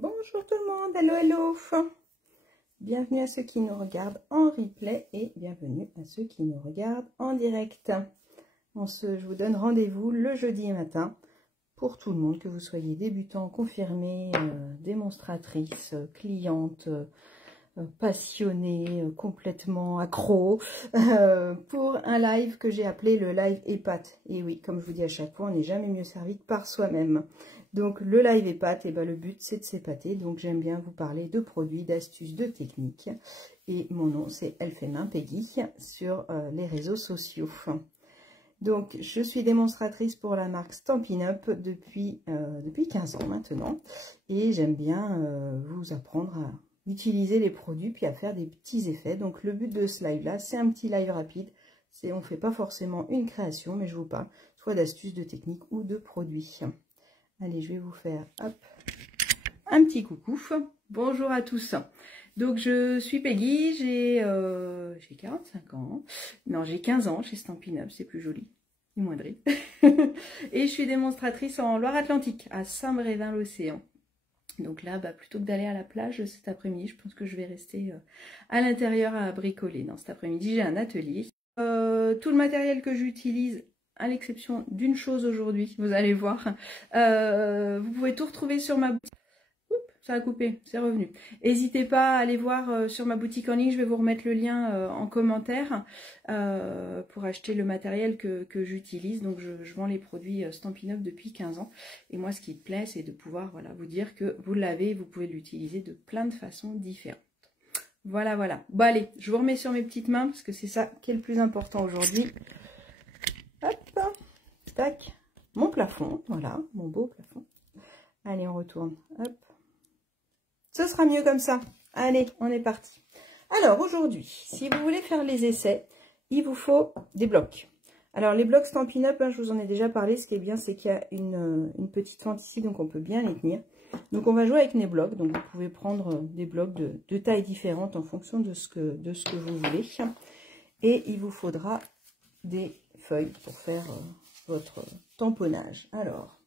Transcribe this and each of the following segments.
Bonjour tout le monde, hello hello. Bienvenue à ceux qui nous regardent en replay et bienvenue à ceux qui nous regardent en direct. Je vous donne rendez-vous le jeudi matin pour tout le monde, que vous soyez débutant, confirmé, démonstratrice, cliente, passionné, complètement accro, pour un live que j'ai appelé le live EPAT. Et oui, comme je vous dis à chaque fois, on n'est jamais mieux servi que par soi-même. Donc le live EPAT, et ben, le but c'est de s'épater. Donc j'aime bien vous parler de produits, d'astuces, de techniques. Et mon nom c'est Elle fait main Peggy sur les réseaux sociaux. Donc je suis démonstratrice pour la marque Stampin' Up depuis 15 ans maintenant. Et j'aime bien vous apprendre à utiliser les produits puis à faire des petits effets. Donc le but de ce live là, c'est un petit live rapide. On ne fait pas forcément une création, mais je vous parle soit d'astuces, de techniques ou de produits. Allez, je vais vous faire hop, un petit coucou. Bonjour à tous. Donc je suis Peggy, j'ai 45 ans. Non, j'ai 15 ans chez Stampin' Up, c'est plus joli. Et moins drôle. Et je suis démonstratrice en Loire-Atlantique, à Saint-Brévin-l'Océan. Donc là, plutôt que d'aller à la plage cet après-midi, je pense que je vais rester à l'intérieur à bricoler. Dans cet après-midi, j'ai un atelier. Tout le matériel que j'utilise, à l'exception d'une chose aujourd'hui, vous allez voir, vous pouvez tout retrouver sur ma boutique. Oups, ça a coupé, c'est revenu. N'hésitez pas à aller voir sur ma boutique en ligne, je vais vous remettre le lien en commentaire pour acheter le matériel que j'utilise. Donc je vends les produits Stampin' Up depuis 15 ans. Et moi, ce qui me plaît, c'est de pouvoir vous dire que vous l'avez, vous pouvez l'utiliser de plein de façons différentes. Voilà. Bon allez, je vous remets sur mes petites mains parce que c'est ça qui est le plus important aujourd'hui. Hop, tac, mon plafond, voilà, mon beau plafond. Allez, on retourne, hop. Ce sera mieux comme ça. Allez, on est parti. Alors, aujourd'hui, si vous voulez faire les essais, il vous faut des blocs. Alors, les blocs Stampin' Up, je vous en ai déjà parlé. Ce qui est bien, c'est qu'il y a une petite fente ici, donc on peut bien les tenir. Donc, on va jouer avec mes blocs. Donc, vous pouvez prendre des blocs de tailles différentes en fonction de ce que vous voulez. Et il vous faudra des feuilles pour faire votre tamponnage. Alors,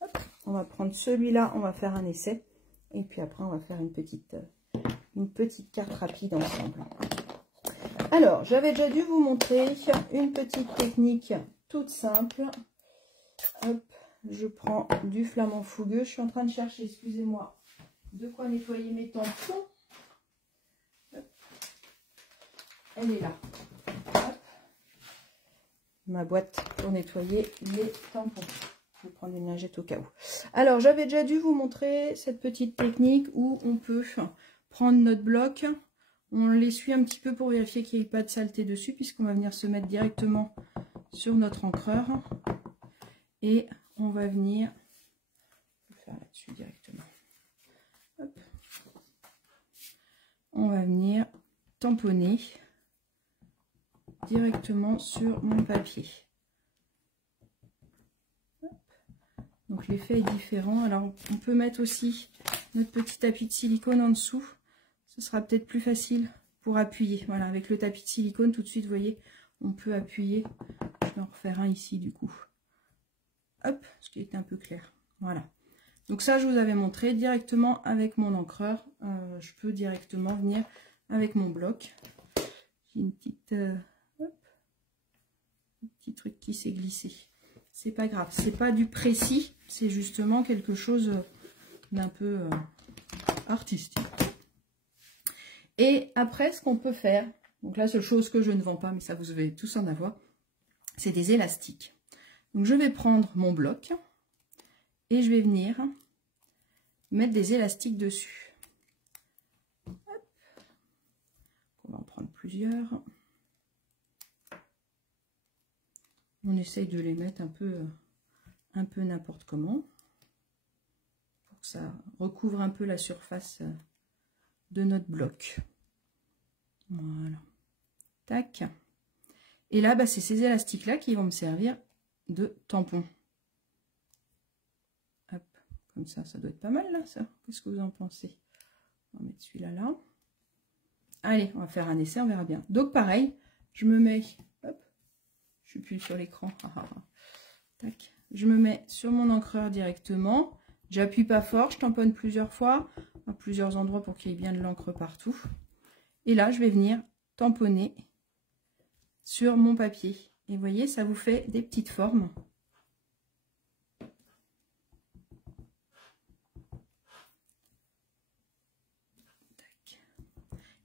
hop, on va prendre celui-là, on va faire un essai. Et puis après, on va faire une petite carte rapide ensemble. Alors, j'avais déjà dû vous montrer une petite technique toute simple. Hop, je prends du flamant fougueux. Je suis en train de chercher, excusez-moi, de quoi nettoyer mes tampons. Hop. Elle est là. Hop. Ma boîte pour nettoyer les tampons. Je vais prendre une lingette au cas où. Alors, j'avais déjà dû vous montrer cette petite technique où on peut prendre notre bloc, on l'essuie un petit peu pour vérifier qu'il n'y ait pas de saleté dessus, puisqu'on va venir se mettre directement sur notre encreur. Et on va venir faire là-dessus directement. Hop. On va venir tamponner directement sur mon papier. Donc l'effet est différent. Alors on peut mettre aussi notre petit tapis de silicone en dessous. Ce sera peut-être plus facile pour appuyer. Voilà, avec le tapis de silicone, tout de suite, vous voyez, on peut appuyer. Je vais en refaire un ici du coup. Hop, ce qui était un peu clair. Voilà. Donc ça, je vous avais montré directement avec mon encreur. Je peux directement venir avec mon bloc. J'ai une petite, hop, un petit truc qui s'est glissé. C'est pas grave, c'est pas du précis, c'est justement quelque chose d'un peu artistique. Et après, ce qu'on peut faire, donc la seule chose que je ne vends pas, mais ça vous devez tous en avoir, c'est des élastiques. Donc je vais prendre mon bloc et je vais venir mettre des élastiques dessus. Hop. On va en prendre plusieurs. On essaye de les mettre un peu n'importe comment pour que ça recouvre un peu la surface de notre bloc. Voilà. Tac. Et là, c'est ces élastiques-là qui vont me servir de tampon. Hop. Comme ça, ça doit être pas mal là, ça. Qu'est-ce que vous en pensez? On va mettre celui-là là. Allez, on va faire un essai, on verra bien. Donc pareil, je me mets... Je suis plus sur l'écran. Tac. Je me mets sur mon encreur directement. J'appuie pas fort, je tamponne plusieurs fois, à plusieurs endroits pour qu'il y ait bien de l'encre partout. Et là, je vais venir tamponner sur mon papier. Et vous voyez, ça vous fait des petites formes.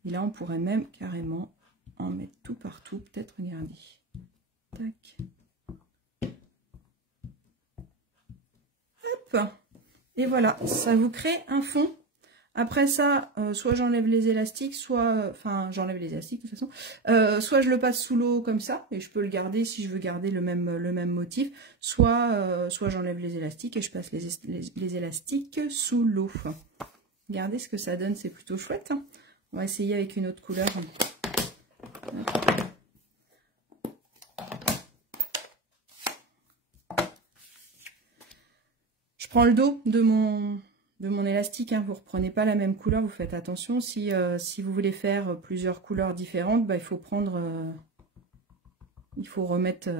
Et là, on pourrait même carrément en mettre tout partout. Peut-être, regardez. Tac. Hop. Et voilà, ça vous crée un fond. Après ça, soit j'enlève les élastiques, soit... Enfin, j'enlève les élastiques de toute façon. Soit je le passe sous l'eau comme ça, et je peux le garder si je veux garder le même motif. Soit j'enlève les élastiques et je passe les élastiques sous l'eau. Regardez ce que ça donne, c'est plutôt chouette. Hein. On va essayer avec une autre couleur. Je prends le dos de mon élastique, hein. Vous ne reprenez pas la même couleur, vous faites attention. Si vous voulez faire plusieurs couleurs différentes, bah, il faut prendre... il faut remettre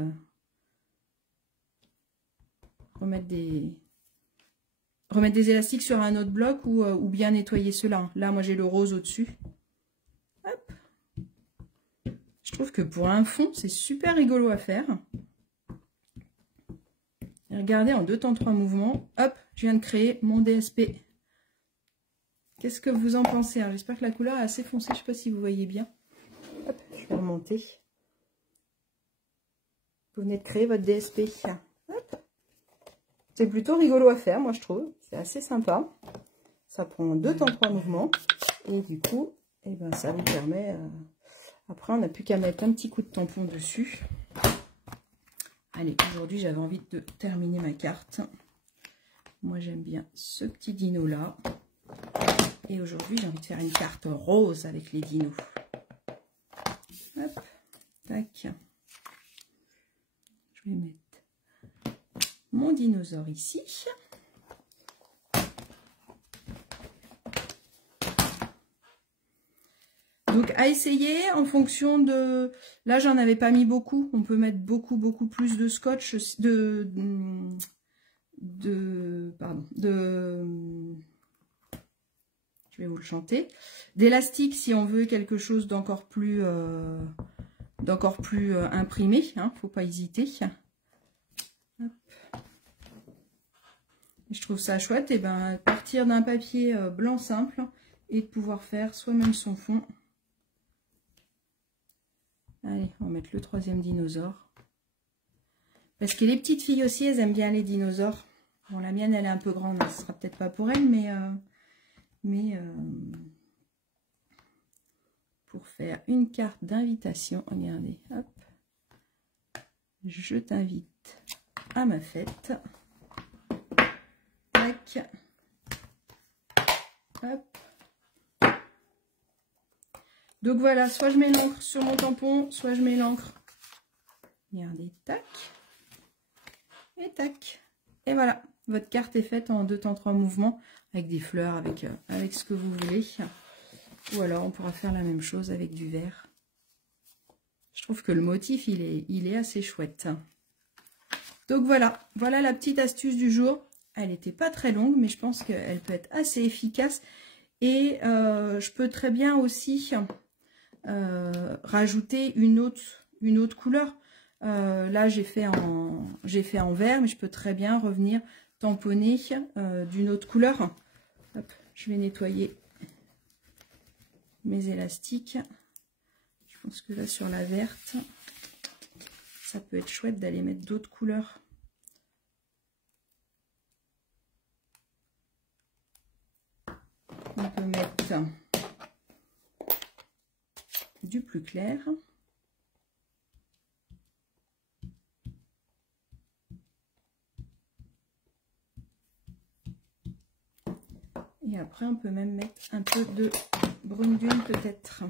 des élastiques sur un autre bloc ou bien nettoyer cela. Là, moi, j'ai le rose au-dessus. Hop. Je trouve que pour un fond, c'est super rigolo à faire. Et regardez, en 2 temps 3 mouvements, hop, je viens de créer mon DSP. Qu'est-ce que vous en pensez? J'espère que la couleur est assez foncée, je ne sais pas si vous voyez bien. Hop, je vais remonter. Vous venez de créer votre DSP. Hop. C'est plutôt rigolo à faire, moi je trouve. C'est assez sympa. Ça prend 2 temps 3 mouvements. Et du coup, eh ben, ça vous permet... Après, on n'a plus qu'à mettre un petit coup de tampon dessus. Allez, aujourd'hui, j'avais envie de terminer ma carte. Moi, j'aime bien ce petit dino-là. Et aujourd'hui, j'ai envie de faire une carte rose avec les dinos. Hop, tac. Je vais mettre mon dinosaure ici. Donc, à essayer en fonction de... Là, j'en avais pas mis beaucoup. On peut mettre beaucoup plus de scotch, je vais vous le chanter. D'élastique, si on veut quelque chose d'encore plus imprimé. Hein, faut pas hésiter. Hop. Je trouve ça chouette. Et ben, partir d'un papier blanc simple et de pouvoir faire soi-même son fond. Allez, on va mettre le 3e dinosaure. Parce que les petites filles aussi, elles aiment bien les dinosaures. Bon, la mienne, elle est un peu grande, ce sera peut-être pas pour elle, mais pour faire une carte d'invitation, regardez, hop, je t'invite à ma fête. Tac, hop. Donc voilà, soit je mets l'encre sur mon tampon, soit je mets l'encre. Regardez, tac. Et tac. Et voilà, votre carte est faite en 2 temps 3 mouvements, avec des fleurs, avec ce que vous voulez. Ou alors on pourra faire la même chose avec du vert. Je trouve que le motif, il est assez chouette. Donc voilà, voilà la petite astuce du jour. Elle n'était pas très longue, mais je pense qu'elle peut être assez efficace. Et je peux très bien aussi rajouter une autre couleur. Là, j'ai fait en vert, mais je peux très bien revenir tamponner d'une autre couleur. Hop, je vais nettoyer mes élastiques. Je pense que là, sur la verte, ça peut être chouette d'aller mettre d'autres couleurs. On peut mettre du plus clair. Et après, on peut même mettre un peu de brune dune peut-être.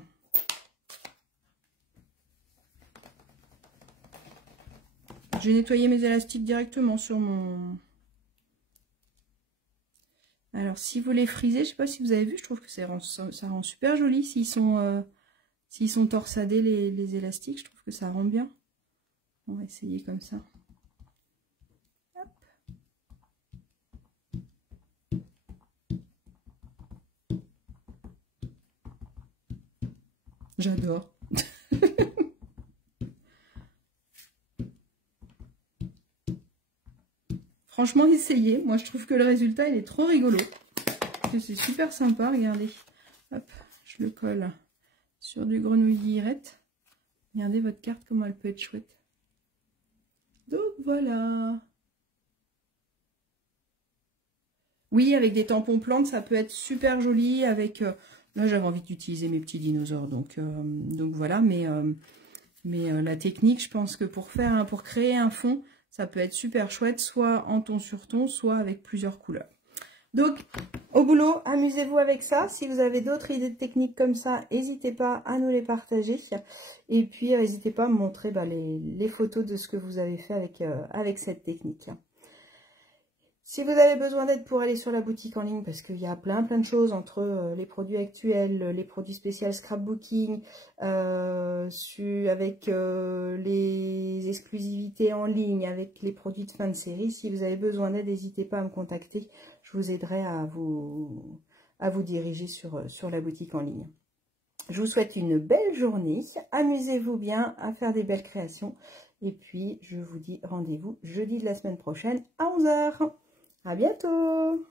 J'ai nettoyé mes élastiques directement sur mon... Alors, si vous les frisez, je ne sais pas si vous avez vu, je trouve que ça rend super joli s'ils sont torsadés les élastiques. Je trouve que ça rend bien. On va essayer comme ça. Hop. J'adore. Franchement, essayez. Moi, je trouve que le résultat, il est trop rigolo. C'est super sympa, regardez. Hop, je le colle sur du grenouille guillerette. Regardez votre carte, comment elle peut être chouette. Donc, voilà. Oui, avec des tampons plantes, ça peut être super joli. Avec, là, j'avais envie d'utiliser mes petits dinosaures, donc voilà. Mais la technique, je pense que pour créer un fond, ça peut être super chouette, soit en ton sur ton, soit avec plusieurs couleurs. Donc, au boulot, amusez-vous avec ça. Si vous avez d'autres idées de techniques comme ça, n'hésitez pas à nous les partager. Et puis, n'hésitez pas à me montrer les photos de ce que vous avez fait avec cette technique. Si vous avez besoin d'aide pour aller sur la boutique en ligne, parce qu'il y a plein de choses entre les produits actuels, les produits spéciaux scrapbooking, avec les exclusivités en ligne, avec les produits de fin de série, si vous avez besoin d'aide, n'hésitez pas à me contacter. Je vous aiderai à vous diriger sur la boutique en ligne. Je vous souhaite une belle journée. Amusez-vous bien à faire des belles créations. Et puis, je vous dis rendez-vous jeudi de la semaine prochaine à 11 h. À bientôt!